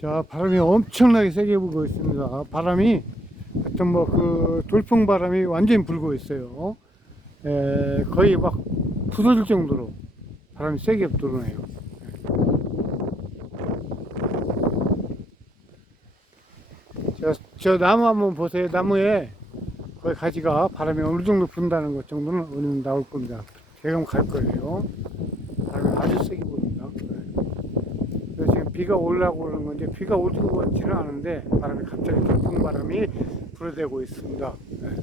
자, 바람이 엄청나게 세게 불고 있습니다. 바람이 하여튼 뭐 그 돌풍 바람이 완전히 불고 있어요. 에, 거의 막 부서질 정도로 바람이 세게 불어내요. 저, 저 나무 한번 보세요. 나무에 거기 가지가 바람이 어느 정도 분다는 것 정도는 정도 나올 겁니다. 한번 갈 거예요. 바람이 아주 세게 지금 비가 올라오고 그러는 건데 비가 오는 것 같지는 않은데 바람이 갑자기 돌풍 바람이 불어대고 있습니다. 네.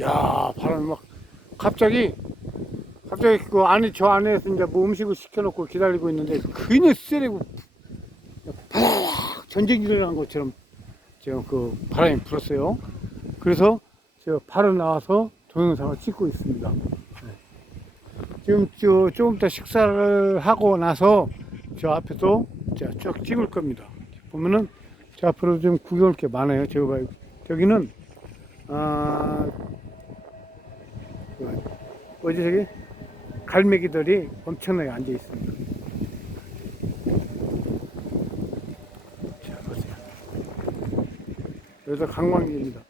야 바람이 막 갑자기 갑자기 그 안에 저 안에서 이제 뭐 음식을 시켜놓고 기다리고 있는데 그냥 쓰레고 바락 전쟁이 일어난 것처럼 지금 그 바람이 불었어요. 그래서 제가 바로 나와서 동영상을 찍고 있습니다. 네. 지금 저 조금 더 식사를 하고 나서 저 제가 쭉 찍을 겁니다. 보면은 저 앞으로 좀 구경할 게 많아요. 제가 봐요. 저기는 아 그, 어디 저기 갈매기들이 엄청나게 앉아 있습니다. 자 보세요. 여기서 관광지입니다.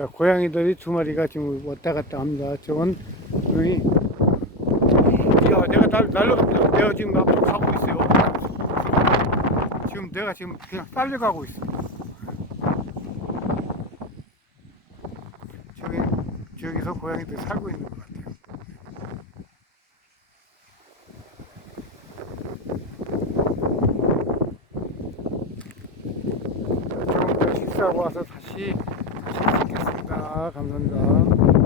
자, 고양이들이 두 마리가 지금 왔다 갔다 합니다. 저건 분명히 야, 내가 날, 날라갑니다. 내가 지금 앞으로 가고 있어요. 지금 내가 지금 그냥 빨려가고 있어. 저기, 저기서 고양이들이 살고 있는 것 같아요. 조금 더 식사하고 와서 다시 다시 찍겠습니다. 감사합니다.